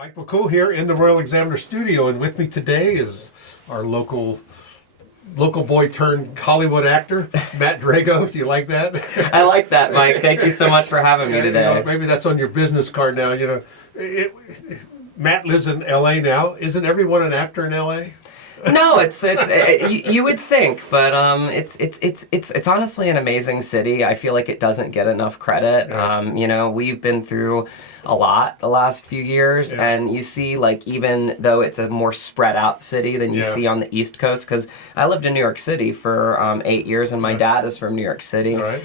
Mike McCool here in the Royal Examiner studio, and with me today is our local boy turned Hollywood actor, Matt Drago. Do you like that? I like that, Mike. Thank you so much for having me today. Maybe that's on your business card now. Matt lives in L.A. now. Isn't everyone an actor in L.A.? No, it's you would think, but it's honestly an amazing city. I feel like it doesn't get enough credit. Yeah. We've been through a lot the last few years, Yeah. and you see, like, even though it's a more spread out city than you see on the East Coast, because I lived in New York City for 8 years, and my dad is from New York City. Right.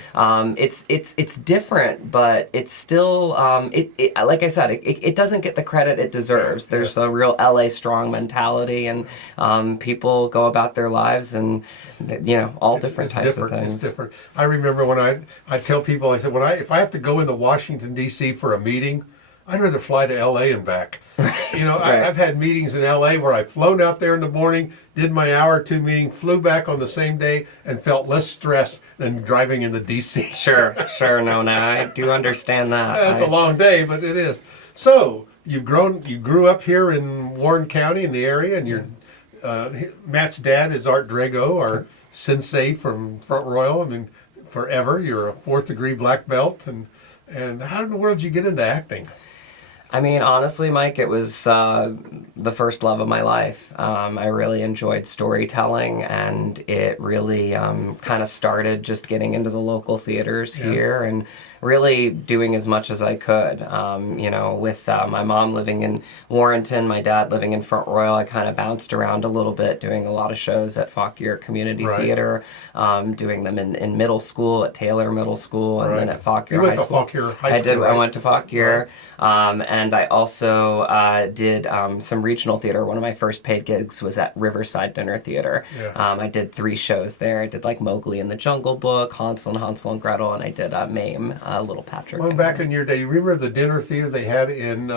It's different, but it's still like I said, it doesn't get the credit it deserves. Yeah. There's a real LA strong mentality, and people go about their lives, and all different types of things. It's different. I remember when I tell people, I said, if I have to go into Washington D.C. for a meeting, I'd rather fly to L.A. and back. Right. I've had meetings in L.A. where I've flown out there in the morning, did my hour or two meeting, flew back on the same day, and felt less stress than driving into D.C. Sure. No, I do understand that. It's a long day, but it is. So you grew up here in Warren County in the area, and your Matt's dad is Art Drago, our sensei from Front Royal. I mean, forever. You're a 4th degree black belt, and how in the world did you get into acting? I mean, honestly, Mike, it was the first love of my life. I really enjoyed storytelling, and it really kind of started just getting into the local theaters here and really doing as much as I could. With my mom living in Warrenton, my dad living in Front Royal, I kind of bounced around a little bit, doing a lot of shows at Fauquier Community Theater, doing them in middle school, at Taylor Middle School, and then at Fauquier High School. Fauquier High School. I went to Fauquier. And I also did some regional theater. One of my first paid gigs was at Riverside Dinner Theater. Yeah. I did 3 shows there. I did like Mowgli and the Jungle Book, Hansel and Gretel, and I did Mame, Little Patrick. Well, back in your day, you remember the dinner theater they had in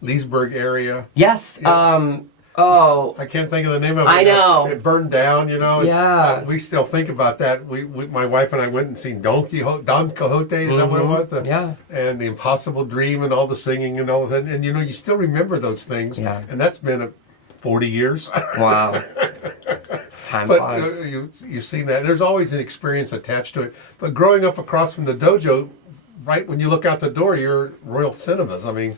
Leesburg area? Yes. Yeah. I can't think of the name of it. I know. It burned down, Yeah. We still think about that. My wife and I went and seen Don Quixote, is that what it was? Yeah. And The Impossible Dream and all the singing and all of that. And, you still remember those things. Yeah. And that's been 40 years. Wow. Time flies. But you've seen that. There's always an experience attached to it. But growing up across from the dojo, right when you look out the door, you're Royal Cinemas. I mean...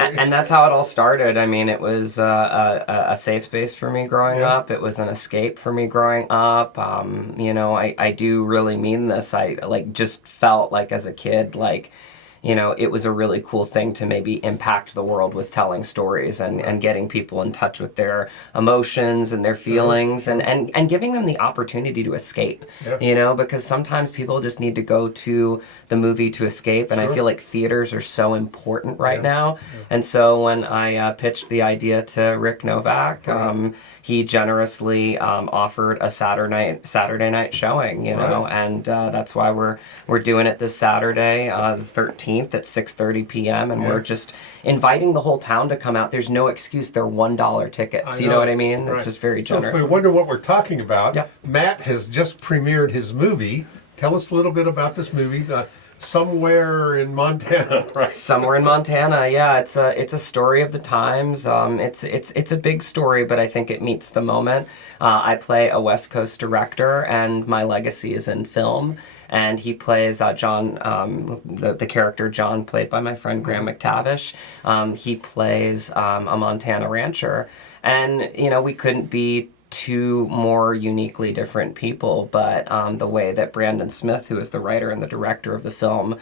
And that's how it all started. I mean, it was a safe space for me growing up. It was an escape for me growing up. I do really mean this. I just felt like as a kid, it was a really cool thing to maybe impact the world with telling stories and getting people in touch with their emotions and their feelings and giving them the opportunity to escape, because sometimes people just need to go to the movie to escape. And I feel like theaters are so important right now. Yeah. And so when I pitched the idea to Rick Novak, he generously offered a Saturday night showing, and that's why we're doing it this Saturday, the 13th. At 6:30 p.m. and we're just inviting the whole town to come out. There's no excuse. They're $1 tickets. You know what I mean? It's just very generous. So if we wonder what we're talking about, Matt has just premiered his movie. Tell us a little bit about this movie. Somewhere in Montana, right? Somewhere in Montana, yeah. It's a story of the times. It's a big story, but I think it meets the moment. I play a West Coast director, and my legacy is in film. And he plays John, the character John, played by my friend Graham McTavish. He plays a Montana rancher, and we couldn't be 2 more uniquely different people, but the way that Brandon Smith, who is the writer and the director of the film,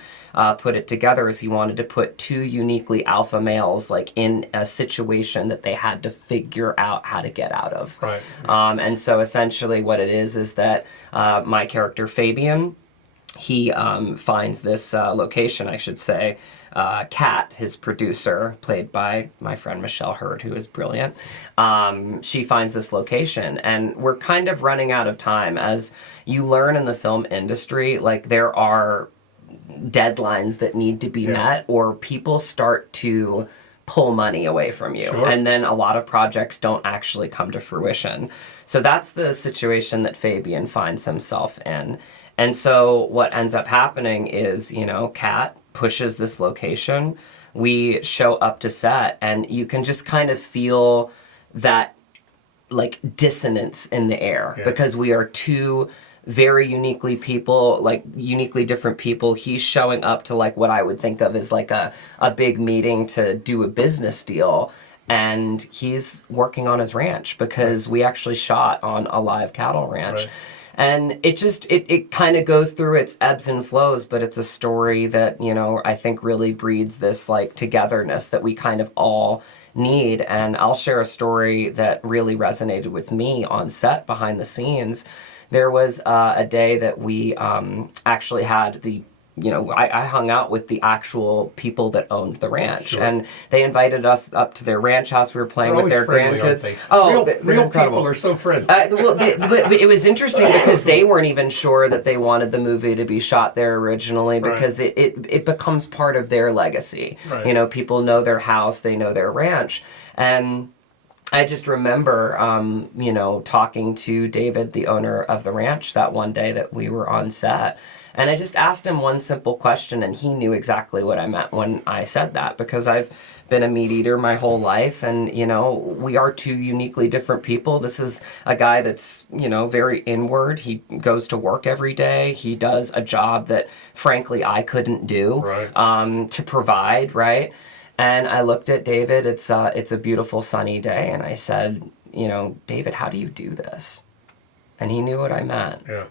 put it together is he wanted to put 2 uniquely alpha males in a situation that they had to figure out how to get out of. Right. And so essentially what it is that my character Fabian, he finds this location, I should say. Kat, his producer, played by my friend Michelle Hurd, who is brilliant, she finds this location, and we're kind of running out of time. As you learn in the film industry, there are deadlines that need to be met, or people start to pull money away from you. Sure. And then a lot of projects don't actually come to fruition. So that's the situation that Fabian finds himself in. And so what ends up happening is, Kat pushes this location. we show up to set, and you can just kind of feel that like dissonance in the air, because we are two very uniquely different people. He's showing up to like what I would think of as like a big meeting to do a business deal, and he's working on his ranch because we actually shot on a live cattle ranch. Right. And it kind of goes through its ebbs and flows, but it's a story that, you know, I think really breeds this like togetherness that we kind of all need. And I'll share a story that really resonated with me on set behind the scenes. There was a day that we actually had I hung out with the actual people that owned the ranch, and they invited us up to their ranch house. We were playing with their friendly, grandkids. Real incredible. People are so friendly. But it was interesting because they weren't even sure that they wanted the movie to be shot there originally, because it becomes part of their legacy. Right. You know, people know their house, they know their ranch, and I just remember, talking to David, the owner of the ranch, that one day that we were on set. And I just asked him one simple question, and he knew exactly what I meant when I said that, because I've been a meat eater my whole life, and, you know, we are two uniquely different people. This is a guy that's, you know, very inward. He goes to work every day. He does a job that, frankly, I couldn't do to provide, right? And I looked at David. It's a beautiful sunny day, and I said, you know, David, how do you do this? And he knew what I meant. Yeah.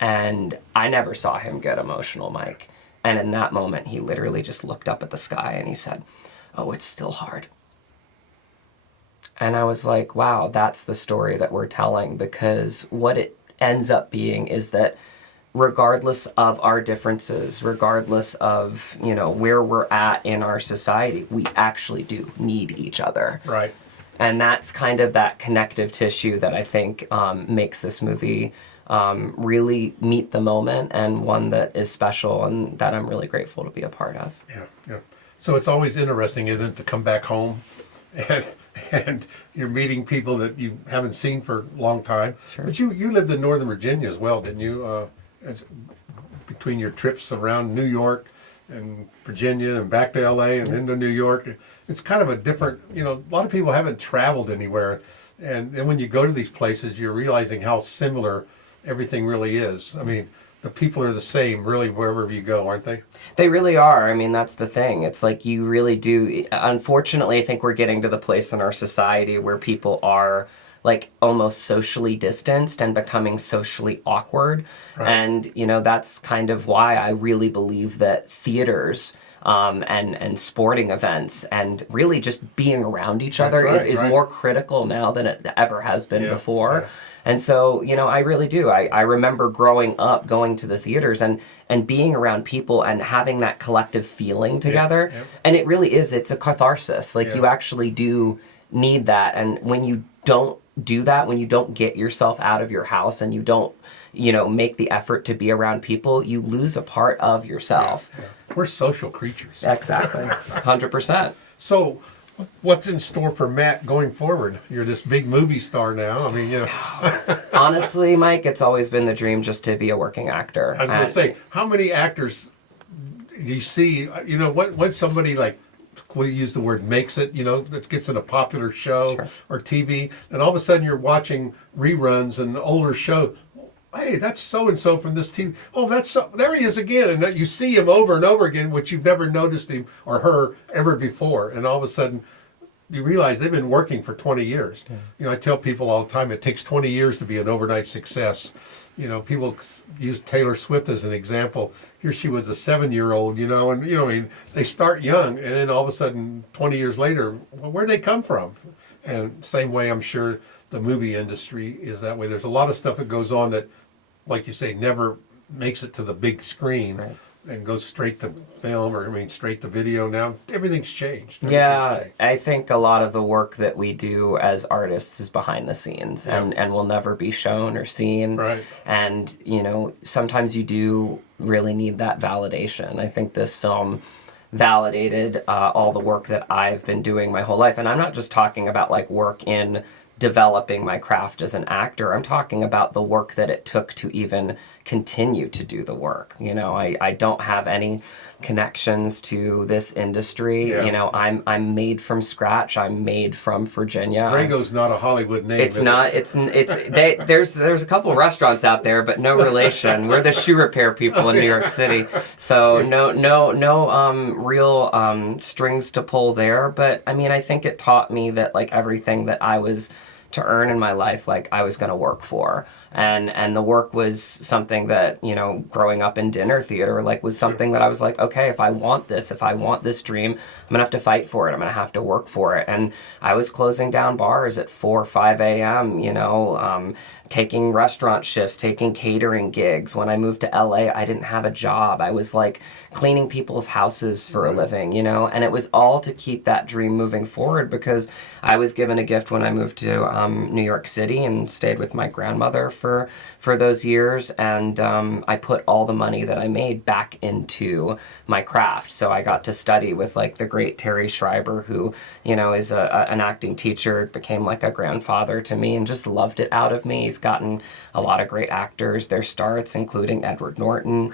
And I never saw him get emotional, Mike. And in that moment, he literally just looked up at the sky and he said, "Oh, it's still hard." And I was like, wow, that's the story that we're telling, because what it ends up being is that regardless of our differences, regardless of, you know, where we're at in our society, we actually do need each other. Right. And that's kind of that connective tissue that I think makes this movie really meet the moment, and one that is special and that I'm really grateful to be a part of. Yeah. So it's always interesting, isn't it, to come back home and you're meeting people that you haven't seen for a long time. Sure. But you lived in Northern Virginia as well, didn't you? Between your trips around New York and Virginia and back to LA and into New York, it's kind of a different, you know, a lot of people haven't traveled anywhere. And when you go to these places, you're realizing how similar everything really is. I mean, the people are the same really wherever you go, aren't they? They really are. I mean, that's the thing. It's like you really do. Unfortunately, I think we're getting to the place in our society where people are like almost socially distanced and becoming socially awkward. Right. And, you know, that's kind of why I really believe that theaters and sporting events and really just being around each other is more critical now than it ever has been before. Yeah. And so, you know, I really do. I remember growing up, going to the theaters and being around people and having that collective feeling together. Yeah. Yeah. And it really is, it's a catharsis. Like you actually do need that. And when you don't do that, when you don't get yourself out of your house and you don't, you know, make the effort to be around people, you lose a part of yourself. Yeah. We're social creatures. Exactly. 100%. So what's in store for Matt going forward? You're this big movie star now. I mean, you know. Honestly, Mike, it's always been the dream just to be a working actor. I was going to say, how many actors do you see, you know, when somebody like, we use the word makes it, you know, that gets in a popular show or TV, and all of a sudden you're watching reruns and older show. Hey, that's so-and-so from this TV. Oh, that's so, there he is again. And you see him over and over again, which you've never noticed him or her ever before. And all of a sudden, you realize they've been working for 20 years. Yeah. You know, I tell people all the time, it takes 20 years to be an overnight success. You know, people use Taylor Swift as an example. Here she was a 7-year-old, you know, and, you know, I mean, they start young, and then all of a sudden, 20 years later, well, where'd they come from? And same way, I'm sure the movie industry is that way. There's a lot of stuff that goes on that, like you say, never makes it to the big screen and goes straight to film, or I mean straight to video. Now everything's changed. I think a lot of the work that we do as artists is behind the scenes and will never be shown or seen. Right. And, you know, sometimes you do really need that validation. I think this film validated all the work that I've been doing my whole life. And I'm not just talking about like work in developing my craft as an actor. I'm talking about the work that it took to even continue to do the work. You know, I don't have any connections to this industry. Yeah. You know, I'm made from scratch. I'm made from Virginia. Drago's not a Hollywood name. It's not. It's there's a couple restaurants out there, but no relation. We're the shoe repair people in New York City, so no real strings to pull there. But I mean, I think it taught me that like everything that I was to earn in my life, like I was going to work for. And the work was something that, you know, growing up in dinner theater, like was something that I was like, okay, if I want this dream, I'm gonna have to fight for it. I'm gonna have to work for it. And I was closing down bars at 4 or 5 a.m., you know, taking restaurant shifts, taking catering gigs. When I moved to LA, I didn't have a job. I was like cleaning people's houses for a living, you know, and it was all to keep that dream moving forward because I was given a gift when I moved to New York City and stayed with my grandmother for those years, and I put all the money that I made back into my craft. So I got to study with like the great Terry Schreiber, who, you know, is an acting teacher, became like a grandfather to me and just loved it out of me. He's gotten a lot of great actors their starts, including Edward Norton.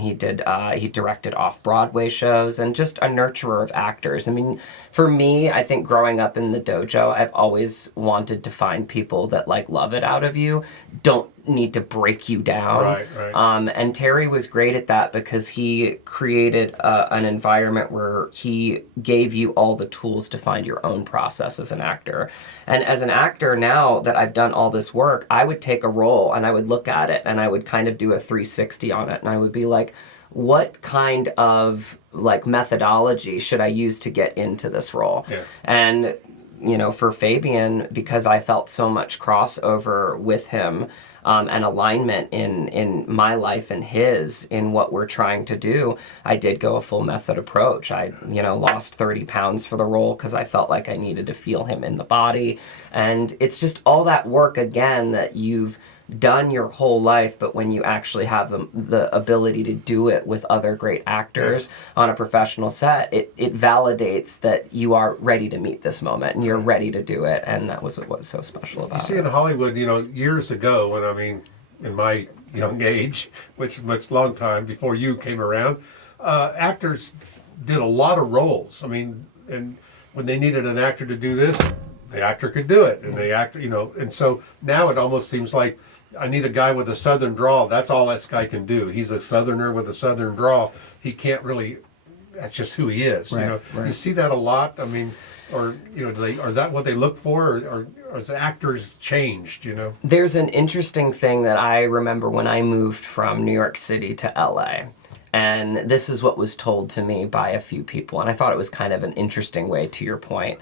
He directed off-Broadway shows and just a nurturer of actors. I mean, for me, I think growing up in the dojo, I've always wanted to find people that like love it out of you, don't need to break you down. Right. And Terry was great at that because he created an environment where he gave you all the tools to find your own process as an actor. And as an actor, now that I've done all this work, I would take a role and I would look at it and I would kind of do a 360 on it. And I would be like, what kind of like methodology should I use to get into this role? Yeah. And, you know, for Fabian, because I felt so much crossover with him, and alignment in my life and his, in what we're trying to do, I did go a full method approach. I, you know, lost 30 pounds for the role because I felt like I needed to feel him in the body. And it's just all that work, again, that you've done your whole life, but when you actually have the ability to do it with other great actors on a professional set, it validates that you are ready to meet this moment and you're ready to do it. And that was what was so special about it. You see, in Hollywood, you know, years ago, when I mean, in my young age, which was a long time before you came around, actors did a lot of roles. I mean, and when they needed an actor to do this, the actor could do it, and the actor, you know, and so now it almost seems like I need a guy with a southern drawl. That's all this guy can do. He's a southerner with a southern drawl. He can't really. That's just who he is. Right, you know, right. You see that a lot. I mean, or you know, are that what they look for, or has the actors changed? You know, there's an interesting thing that I remember when I moved from New York City to LA. And this is what was told to me by a few people. And I thought it was kind of an interesting way, to your point.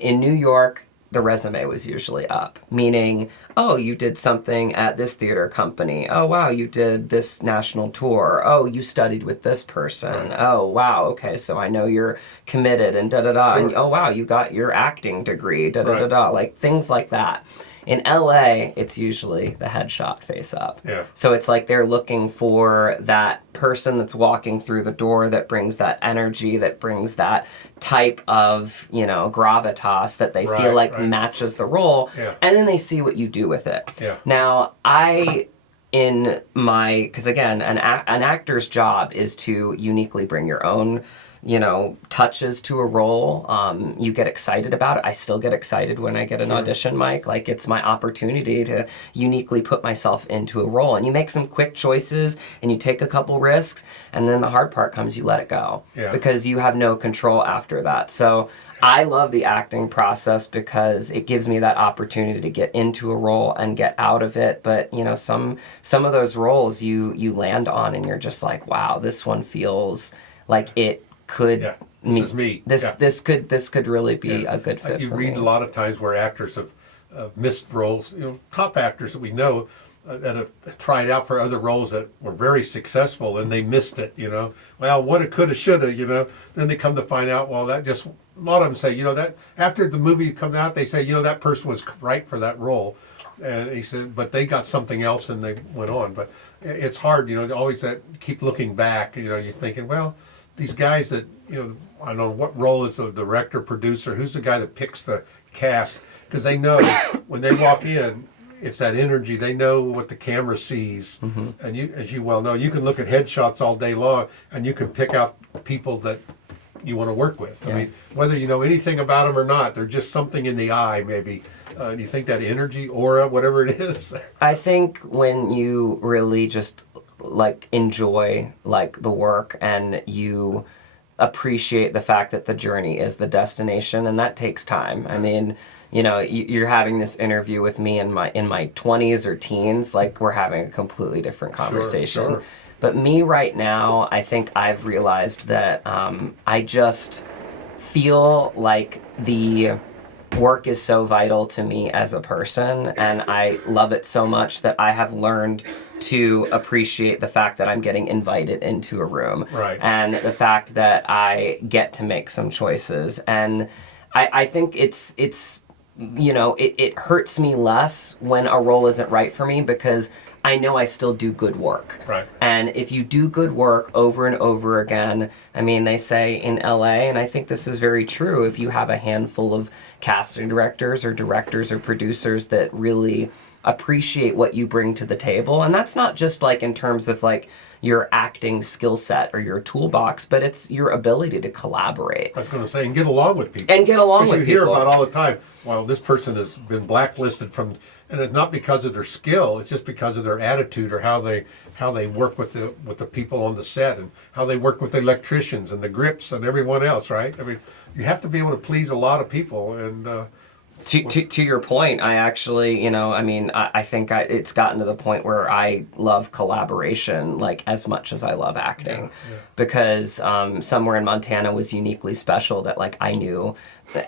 In New York, the resume was usually up, meaning, oh, you did something at this theater company. Oh, wow, you did this national tour. Oh, you studied with this person. Right. Oh, wow, okay, so I know you're committed and da-da-da. Sure. And oh, wow, you got your acting degree, da-da-da-da. Like, things like that. In LA, it's usually the headshot face up. Yeah. So it's like they're looking for that person that's walking through the door that brings that energy, that brings that type of, you know, gravitas that they feel like matches the role. Yeah. And then they see what you do with it. Yeah. Now, because again, an actor's job is to uniquely bring your own, you know, touches to a role. You get excited about it. I still get excited when I get an audition mic. Like, it's my opportunity to uniquely put myself into a role. And you make some quick choices and you take a couple risks, and then the hard part comes, you let it go. Yeah. Because you have no control after that. So I love the acting process because it gives me that opportunity to get into a role and get out of it. But, you know, some of those roles you land on and you're just like, wow, this one feels like it could this is me. This could really be a good fit. You for read me. a lot of times where actors have missed roles. You know, top actors that we know that have tried out for other roles that were very successful and they missed it. You know, well, woulda, coulda, shoulda. You know, then they come to find out, well, that just, a lot of them say, you know, that after the movie comes out, they say, you know, that person was right for that role. And he said, but they got something else and they went on. But it's hard, you know, always that keep looking back. You know, you're thinking, well, these guys that, you know, I don't know what role is the director, producer, who's the guy that picks the cast? Because they know when they walk in, it's that energy. They know what the camera sees, and you, as you well know, you can look at headshots all day long, and you can pick out people that you want to work with. I mean, whether you know anything about them or not, there's just something in the eye, maybe. And you think that energy, aura, whatever it is. I think when you really just like enjoy like the work and you appreciate the fact that the journey is the destination, and that takes time. I mean, you know, you're having this interview with me in my 20s or teens, like we're having a completely different conversation. Sure. But me right now, I think I've realized that I just feel like the work is so vital to me as a person, and I love it so much that I have learned to appreciate the fact that I'm getting invited into a room, Right. and the fact that I get to make some choices. And I think it's you know, it hurts me less when a role isn't right for me, because I know I still do good work. Right. And if you do good work over and over again, I mean, they say in LA, and I think this is very true, if you have a handful of casting directors or producers that really appreciate what you bring to the table, and that's not just like in terms of like your acting skill set or your toolbox, but it's your ability to collaborate. I was going to say, and get along with people. And get along with you people. hear about all the time, well, this person has been blacklisted from, and it's not because of their skill, it's just because of their attitude, or how they work with the people on the set, and how they work with the electricians and the grips and everyone else, right? I mean, you have to be able to please a lot of people, and To your point, I actually, you know, I mean, I think it's gotten to the point where I love collaboration like as much as I love acting, because Somewhere in Montana was uniquely special that like I knew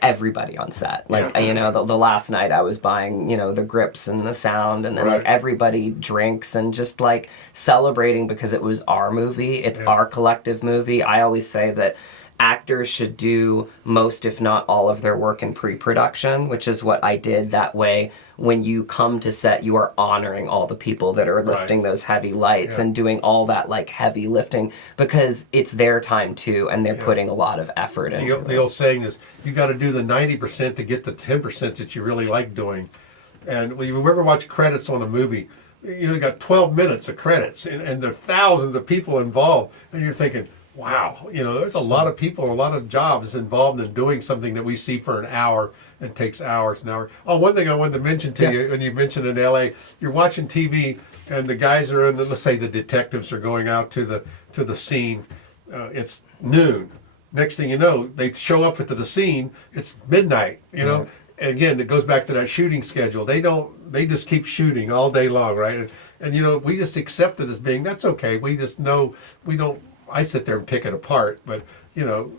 everybody on set. Like, you know, the last night I was buying, you know, the grips and the sound, and then like everybody drinks and just like celebrating because it was our movie. It's our collective movie. I always say that actors should do most, if not all, of their work in pre-production, which is what I did. That way, when you come to set, you are honoring all the people that are lifting those heavy lights and doing all that like heavy lifting, because it's their time too, and they're putting a lot of effort in. the old saying is, you got to do the 90% to get the 10% that you really like doing. And when you ever watch credits on a movie, you got 12 minutes of credits, and there are thousands of people involved, and you're thinking, wow, you know, there's a lot of people, a lot of jobs involved in doing something that we see for an hour and takes hours and hours. Oh, one thing I wanted to mention to you, when you mentioned in LA, you're watching TV and the guys are in, let's say the detectives are going out to the scene. It's noon. Next thing you know, they show up at the scene. It's midnight. You know, and again, it goes back to that shooting schedule. They just keep shooting all day long, right? And you know, we just accept it as being, that's okay. We just know we don't. I sit there and pick it apart, but you know,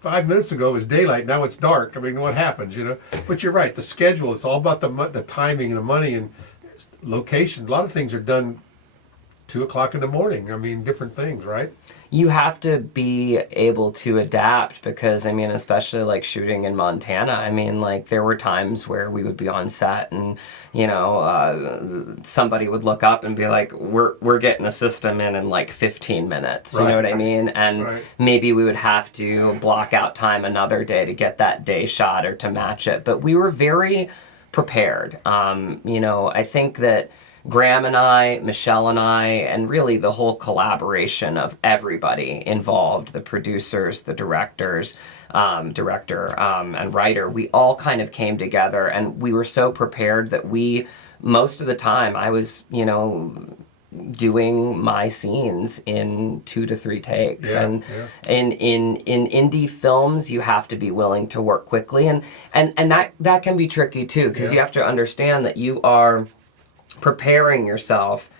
5 minutes ago it was daylight, now it's dark. I mean, what happens, you know? But you're right, the schedule, it's all about the timing and the money and location. A lot of things are done 2 o'clock in the morning. I mean, different things, right? You have to be able to adapt, because I mean, especially like shooting in Montana, I mean, like there were times where we would be on set and, you know, somebody would look up and be like, we're getting a system in like 15 minutes, you know what I mean? And maybe we would have to block out time another day to get that day shot or to match it. But we were very prepared. You know, I think that Graham and I, Michelle and I, and really the whole collaboration of everybody involved, the producers, the directors, director and writer, we all kind of came together, and we were so prepared that most of the time, I was, you know, doing my scenes in 2 to 3 takes. In indie films, you have to be willing to work quickly, and that can be tricky too, because you have to understand that you are preparing yourself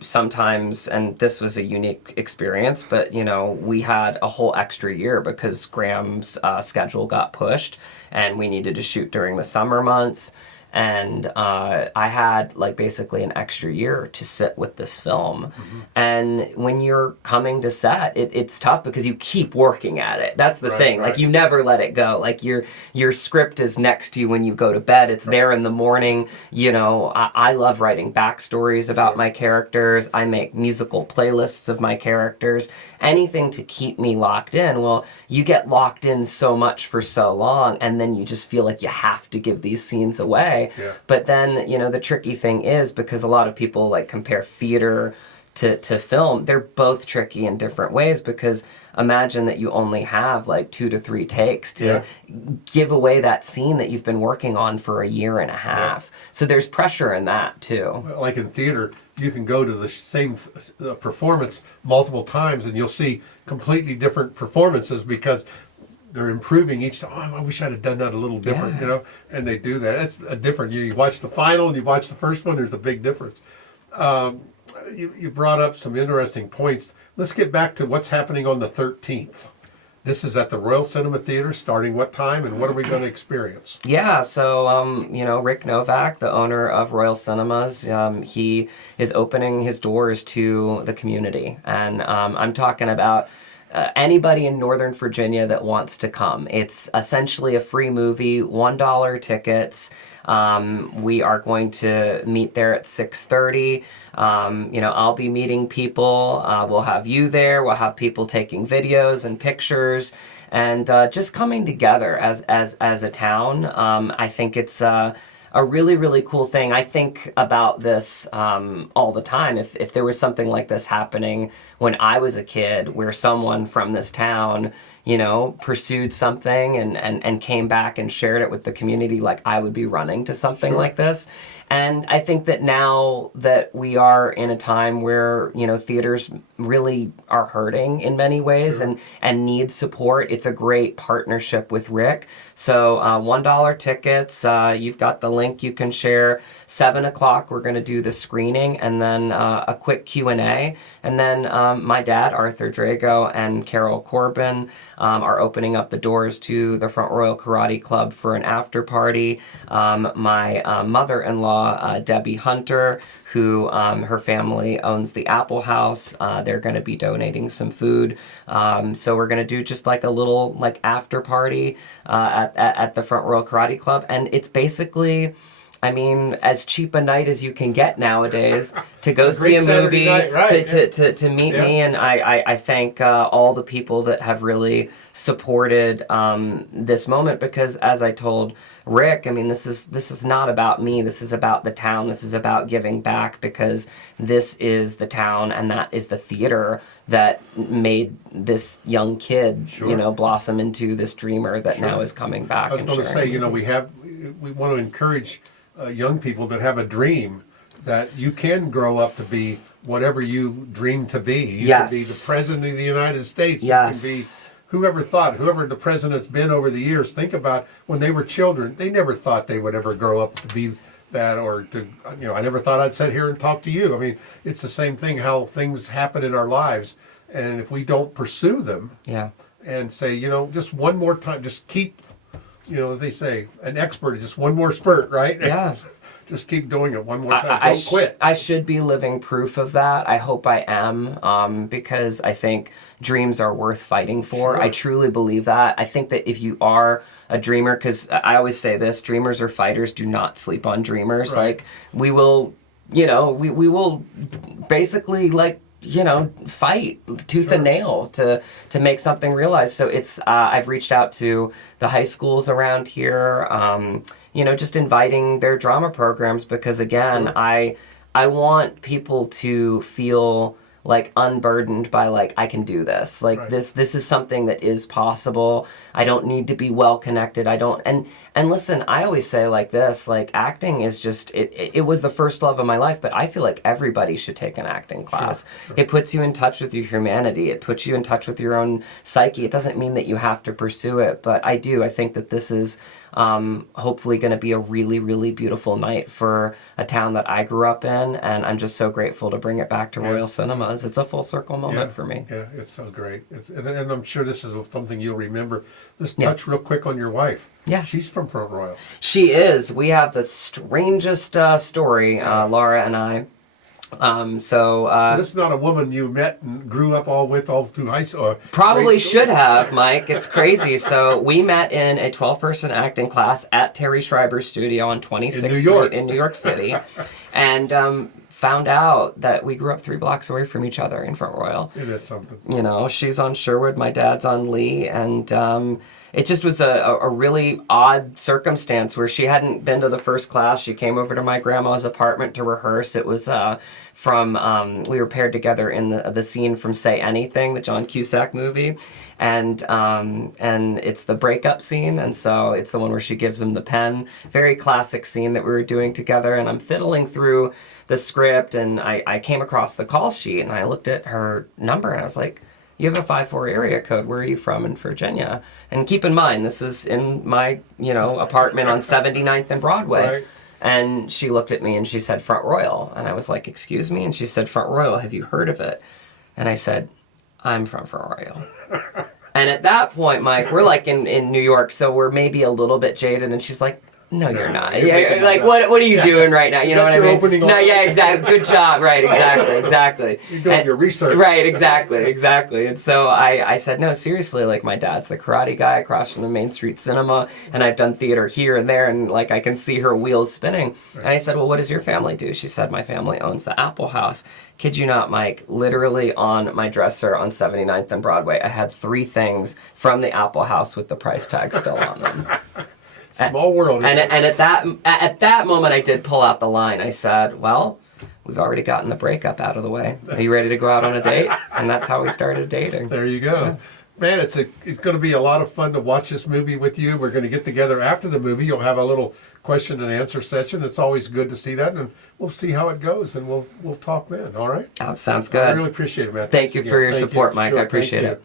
sometimes, and this was a unique experience, but you know, we had a whole extra year because Graham's schedule got pushed and we needed to shoot during the summer months. And I had like basically an extra year to sit with this film. And when you're coming to set, it's tough because you keep working at it. That's the thing. Like you never let it go. Like your script is next to you when you go to bed. It's there in the morning. You know, I love writing backstories about my characters. I make musical playlists of my characters. Anything to keep me locked in. Well, you get locked in so much for so long, and then you just feel like you have to give these scenes away. way. Yeah. But then, you know, the tricky thing is, because a lot of people like compare theater to film, they're both tricky in different ways, because imagine that you only have like 2 to 3 takes to give away that scene that you've been working on for a year and a half. So there's pressure in that too. Like in theater, you can go to the same performance multiple times and you'll see completely different performances because they're improving each time. Oh, I wish I'd have done that a little different, you know, and they do that. It's a different, you watch the final and you watch the first one, there's a big difference. You brought up some interesting points. Let's get back to what's happening on the 13th. This is at the Royal Cinema Theater, starting what time, and what are we going to experience? Yeah, so, you know, Rick Novak, the owner of Royal Cinemas, he is opening his doors to the community. And I'm talking about anybody in Northern Virginia that wants to come. It's essentially a free movie, $1 tickets. We are going to meet there at 6:30. You know, I'll be meeting people. We'll have you there. We'll have people taking videos and pictures, and just coming together as a town. I think it's a really, really cool thing. I think about this all the time. If there was something like this happening when I was a kid, where someone from this town, you know, pursued something and came back and shared it with the community, like I would be running to something like this. And I think that now that we are in a time where, you know, theaters really are hurting in many ways and need support, it's a great partnership with Rick. So $1 tickets, you've got the link you can share. 7 o'clock, we're going to do the screening, and then a quick Q&A. And then my dad, Arthur Drago, and Carol Corbin are opening up the doors to the Front Royal Karate Club for an after party. My mother-in-law, Debbie Hunter, who her family owns the Apple House, they're going to be donating some food. So we're going to do just like a little like after party at the Front Royal Karate Club. And it's basically, I mean, as cheap a night as you can get nowadays to go see a movie, night, right, to meet me. And I thank all the people that have really supported this moment, because as I told Rick, I mean, this is not about me. This is about the town. This is about giving back, because this is the town and that is the theater that made this young kid, you know, blossom into this dreamer that now is coming back. I was going to say, you know, we want to encourage young people that have a dream that you can grow up to be whatever you dream to be. You can be the president of the United States. Yes. You can be whoever the president's been over the years. Think about when they were children, they never thought they would ever grow up to be that, or to, you know, I never thought I'd sit here and talk to you. I mean, it's the same thing, how things happen in our lives. And if we don't pursue them and say, you know, just one more time, just keep, you know, they say an expert is just one more spurt, right? Yeah. Just keep doing it one more time. Don't quit. I should be living proof of that. I hope I am, because I think dreams are worth fighting for. I truly believe that. I think that if you are a dreamer, because I always say this, dreamers or fighters do not sleep on dreamers. Like, we will, you know, we will basically, like, you know, fight tooth and nail to make something realized. So it's I've reached out to the high schools around here, you know, just inviting their drama programs, because again, I want people to feel like unburdened by like, I can do this. Like this is something that is possible. I don't need to be well connected. I don't, and listen, I always say like this, like acting is just, it was the first love of my life, but I feel like everybody should take an acting class. It puts you in touch with your humanity. It puts you in touch with your own psyche. It doesn't mean that you have to pursue it, but I think that this is hopefully going to be a really, really beautiful night for a town that I grew up in, and I'm just so grateful to bring it back to Royal Cinemas. It's a full circle moment for me. Yeah, it's so great. And I'm sure this is something you'll remember. Let's touch real quick on your wife. Yeah. She's from Front Royal. She is. We have the strangest story, Laura and I. So this is not a woman you met and grew up all through high school. Probably should have, Mike. It's crazy. So we met in a 12-person acting class at Terry Schreiber's studio on 26th Street in New York City. And found out that we grew up 3 blocks away from each other in Front Royal. Yeah, that's something. You know, she's on Sherwood, my dad's on Lee, and it just was a really odd circumstance where she hadn't been to the first class. She came over to my grandma's apartment to rehearse. It was from, we were paired together in the scene from Say Anything, the John Cusack movie, and it's the breakup scene, and so it's the one where she gives him the pen. Very classic scene that we were doing together, and I'm fiddling through the script, and I came across the call sheet, and I looked at her number, and I was like, you have a 54 area code. Where are you from in Virginia? And keep in mind, this is in my, apartment on 79th and Broadway. Right. And she looked at me and she said, Front Royal. And I was like, excuse me? And she said, Front Royal, have you heard of it? And I said, I'm from Front Royal. And at that point, Mike, we're like in New York, so we're maybe a little bit jaded. And she's like, no, you're not. You're like, what are you doing right now? You know what I mean? Opening No, line? yeah, exactly. Good job. Right, exactly. You're doing your research. Right, exactly. And so I said, no, seriously, like my dad's the karate guy across from the Main Street Cinema, and I've done theater here and there, and like I can see her wheels spinning. Right. And I said, well, what does your family do? She said, my family owns the Apple House. Kid you not, Mike, literally on my dresser on 79th and Broadway, I had 3 things from the Apple House with the price tag still on them. Small world. And at that moment, I did pull out the line. I said, well, we've already gotten the breakup out of the way. Are you ready to go out on a date? And that's how we started dating. There you go. Yeah. Man, it's going to be a lot of fun to watch this movie with you. We're going to get together after the movie. You'll have a little question and answer session. It's always good to see that, and we'll see how it goes, and we'll talk then. All right? That sounds good. I really appreciate it, man. Thank you for your support, Mike. Sure, I appreciate it.